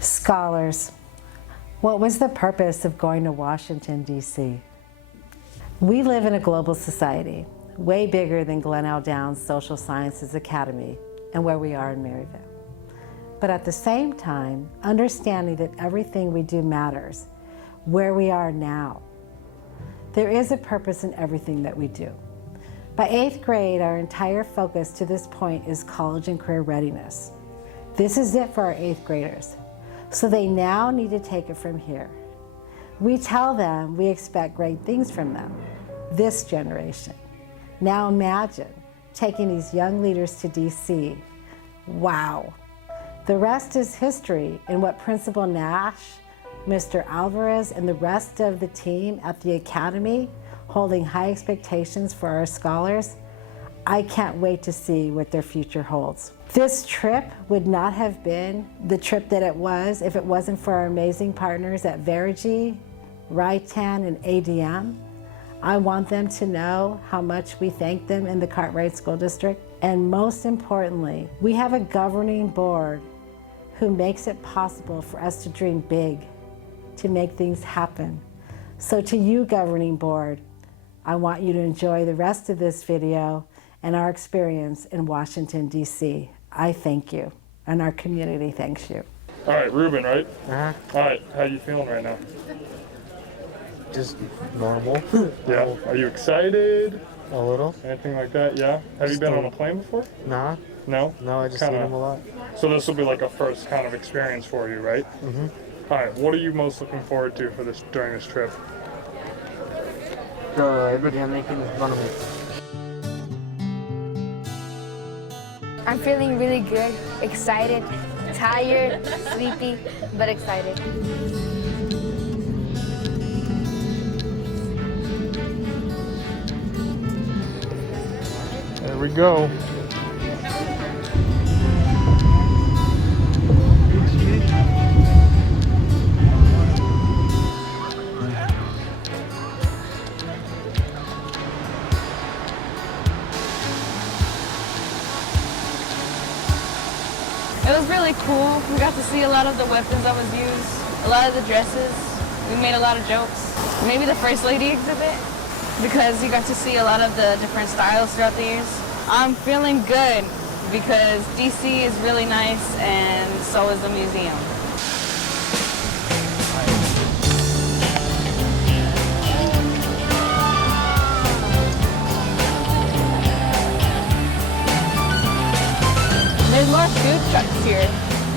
Scholars, what was the purpose of going to Washington, D.C.? We live in a global society, way bigger than Glenelg Downs Social Sciences Academy and where we are in Maryville. But at the same time, understanding that everything we do matters, where we are now. There is a purpose in everything that we do. By 8th grade, our entire focus to this point is college and career readiness. This is it for our 8th graders. So they now need to take it from here. We tell them we expect great things from them, this generation. Now imagine taking these young leaders to DC. Wow. The rest is history, and what Principal Nash, Mr. Alvarez, and the rest of the team at the Academy holding high expectations for our scholars, I can't wait to see what their future holds. This trip would not have been the trip that it was if it wasn't for our amazing partners at Verigy, Rytan, and ADM. I want them to know how much we thank them in the Cartwright School District. And most importantly, we have a governing board who makes it possible for us to dream big, to make things happen. So to you, governing board, I want you to enjoy the rest of this video and our experience in Washington, D.C. I thank you, and our community thanks you. All right, Ruben, right? Uh-huh. All right, how you feeling right now? Just normal. Yeah. Are you excited? A little. Anything like that? Yeah. Have you been on a plane before? Nah. No? No, I just seen them a lot. So this will be like a first kind of experience for you, right? Mm-hmm. All right, what are you most looking forward to for this during this trip? Everybody making fun of me. I'm feeling really good, excited, tired, sleepy, but excited. There we go. It was really cool. We got to see a lot of the weapons that was used, a lot of the dresses. We made a lot of jokes. Maybe the First Lady exhibit, because you got to see a lot of the different styles throughout the years. I'm feeling good because DC is really nice and so is the museum. There's more food trucks here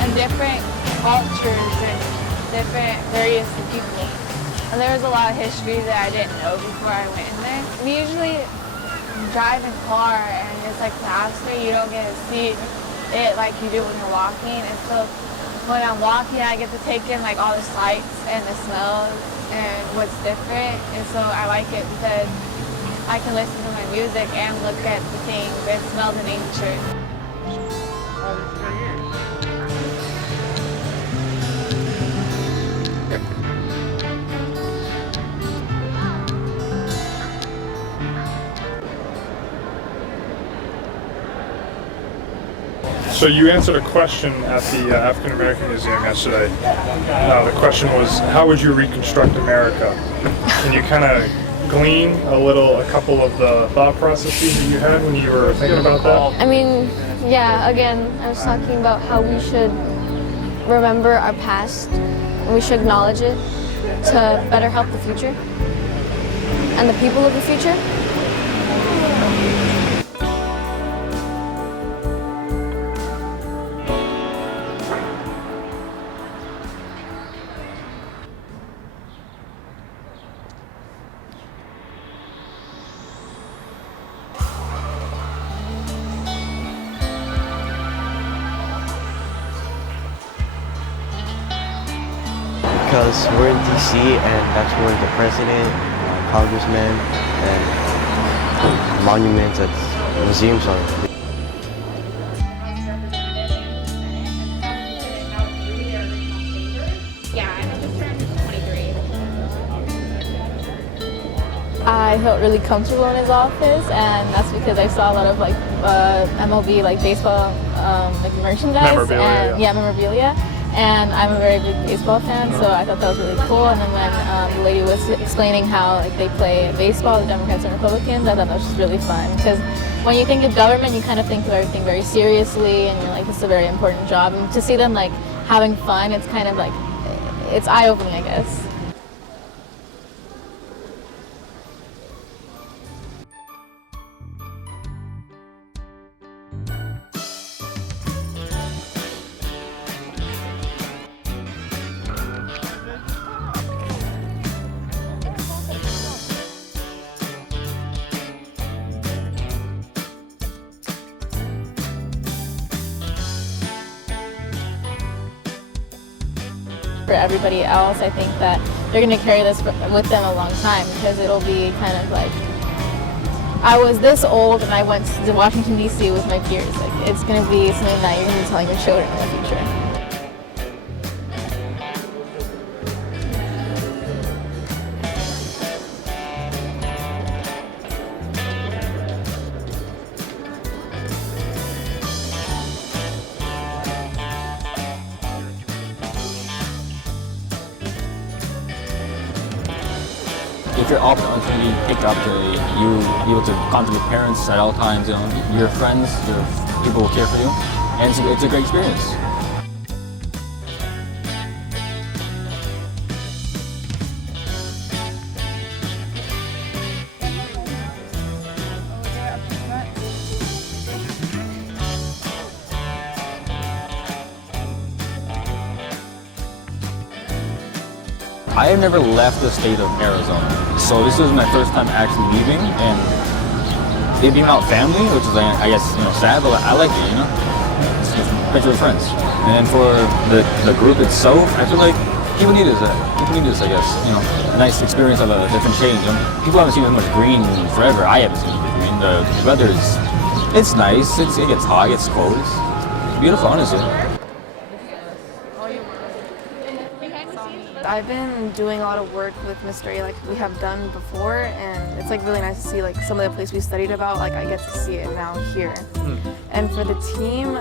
and different cultures and different various people. And there was a lot of history that I didn't know before I went in there. We usually drive in car and it's like faster, you don't get to see it like you do when you're walking. And so when I'm walking, I get to take in like all the sights and the smells and what's different. And so I like it because I can listen to my music and look at the things and smell the nature. So you answered a question at the African American Museum yesterday. The question was, how would you reconstruct America? Can you kind of glean a couple of the thought processes that you had when you were thinking about that? I mean, yeah, again, I was talking about how we should remember our past and we should acknowledge it to better help the future and the people of the future. Because we're in DC and that's where the president, congressmen, and monuments and museums are. Yeah, I just turned 23. I felt really comfortable in his office, and that's because I saw a lot of like MLB, like baseball, like merchandise, Memorabilia, and yeah. memorabilia. And I'm a very big baseball fan, so I thought that was really cool. And then when the lady was explaining how like they play baseball, the Democrats and Republicans, I thought that was just really fun. Because when you think of government, you kind of think of everything very seriously, and you're like, this is a very important job. And to see them like having fun, it's kind of like, it's eye-opening, I guess. For everybody else, I think that they're going to carry this with them a long time, because it'll be kind of like, I was this old and I went to Washington, D.C. with my peers. Like, it's going to be something that you're going to be telling your children in the future. If you're offered the opportunity, take the opportunity. You be able to contact your parents at all times, you know, your friends, your people who care for you, and it's a great experience. I have never left the state of Arizona, so this is my first time actually leaving, and it being out family, which is I guess, you know, sad, but I like it, you know. It's just picture with friends. And for the group itself, I feel like people need this. People need this, I guess. You know, a nice experience of a different change. And people haven't seen as much green forever. I haven't seen as much green. The weather it's nice. It gets hot. It gets cold. It's beautiful, honestly. I've been doing a lot of work with Mr. A like we have done before, and it's like really nice to see like some of the places we studied about, like I get to see it now here. And for the team,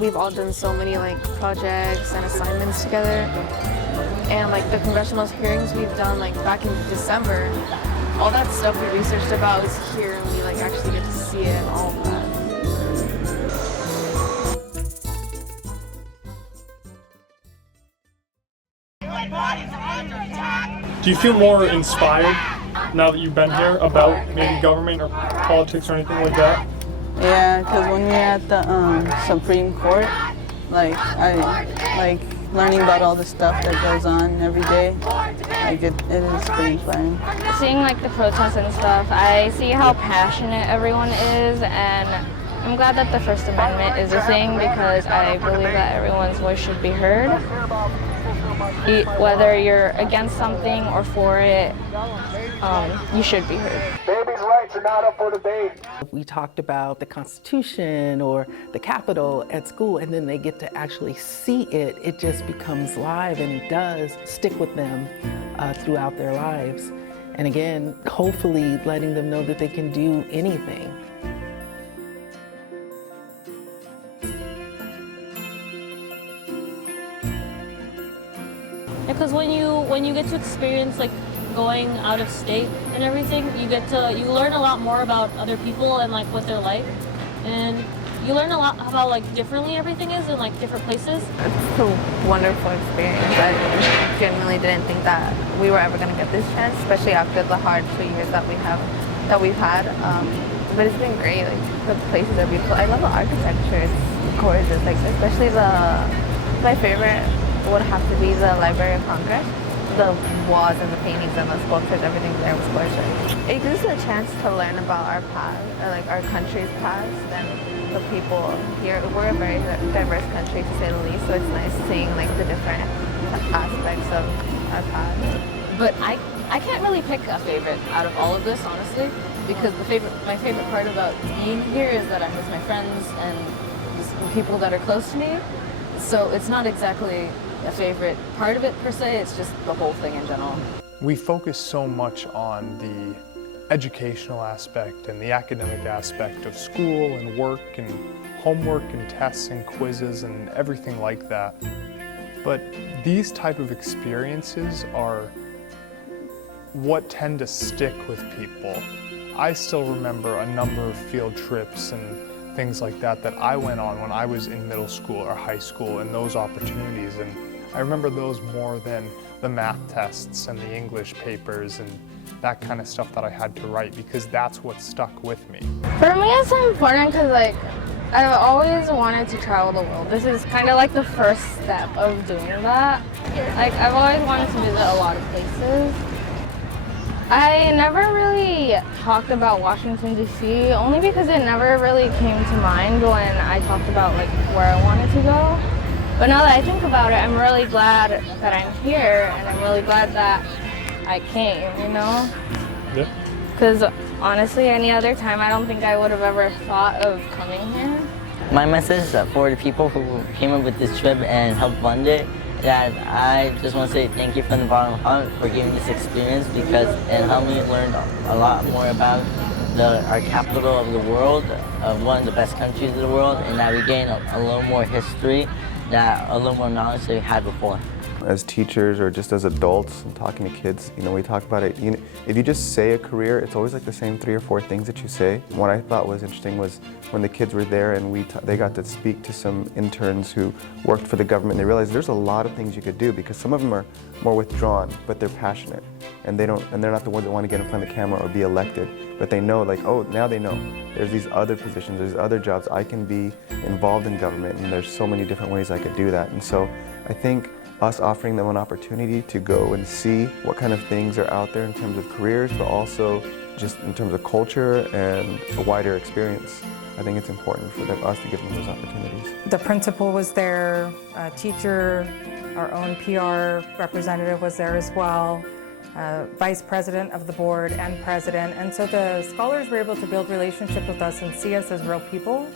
we've all done so many like projects and assignments together. And like the congressional hearings we've done like back in December, all that stuff we researched about is here, and we like actually get to see it and all of that. Do you feel more inspired now that you've been here about maybe government or politics or anything like that? Yeah, because when we were at the Supreme Court, like I like learning about all the stuff that goes on every day. Like it is pretty inspiring. Seeing like the protests and stuff, I see how passionate everyone is, and I'm glad that the First Amendment is a thing, because I believe that everyone's voice should be heard. Whether you're against something or for it, you should be heard. Babies' rights are not up for debate. We talked about the Constitution or the Capitol at school, and then they get to actually see it. It just becomes live, and it does stick with them throughout their lives. And again, hopefully letting them know that they can do anything. Because when you get to experience like going out of state and everything, you learn a lot more about other people and like what they're like, and you learn a lot about like differently everything is in like different places. It's a wonderful experience. I genuinely didn't think that we were ever going to get this chance, especially after the hard 2 years that we've had. But it's been great. Like the places are beautiful. I love the architecture. It's gorgeous. Like especially my favorite would have to be the Library of Congress. The walls and the paintings and the sculptures, everything there was gorgeous. It gives us a chance to learn about our past, or like our country's past, and the people here. We're a very diverse country, to say the least, so it's nice seeing like the different aspects of our past. But I can't really pick a favorite out of all of this, honestly, because my favorite part about being here is that I'm with my friends and just the people that are close to me. So it's not exactly a favorite part of it per se, it's just the whole thing in general. We focus so much on the educational aspect and the academic aspect of school and work and homework and tests and quizzes and everything like that. But these type of experiences are what tend to stick with people. I still remember a number of field trips and things like that that I went on when I was in middle school or high school, and those opportunities, and I remember those more than the math tests and the English papers and that kind of stuff that I had to write, because that's what stuck with me. For me, it's important because, like, I've always wanted to travel the world. This is kind of like the first step of doing that. Like, I've always wanted to visit a lot of places. I never really talked about Washington, D.C., only because it never really came to mind when I talked about, like, where I wanted to go. But now that I think about it, I'm really glad that I'm here, and I'm really glad that I came, you know? Yeah. Because honestly, any other time, I don't think I would have ever thought of coming here. My message for the people who came up with this trip and helped fund it, that I just want to say thank you from the bottom of my heart for giving this experience, because it helped me learn a lot more about our capital of the world, one of the best countries of the world, and that we gain a little more history, a little more knowledge than we had before. As teachers or just as adults and talking to kids, you know, we talk about it. You know, if you just say a career, it's always like the same 3 or 4 things that you say. What I thought was interesting was when the kids were there and they got to speak to some interns who worked for the government. They realized there's a lot of things you could do, because some of them are more withdrawn, but they're passionate, and they're not the ones that want to get in front of the camera or be elected. But they know, like, oh, now they know there's these other positions, there's other jobs. I can be involved in government, and there's so many different ways I could do that. And so I think us offering them an opportunity to go and see what kind of things are out there in terms of careers, but also just in terms of culture and a wider experience. I think it's important for us to give them those opportunities. The principal was there, a teacher, our own PR representative was there as well, vice president of the board and president. And so the scholars were able to build relationship with us and see us as real people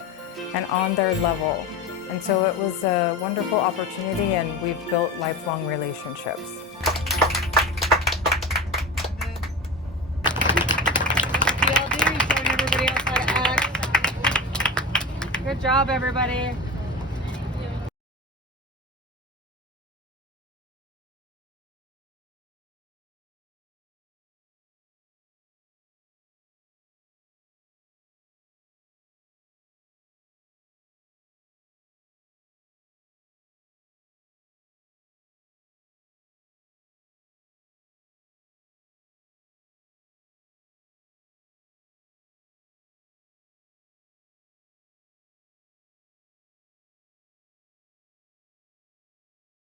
and on their level. And so it was a wonderful opportunity, and we've built lifelong relationships. Good job, everybody.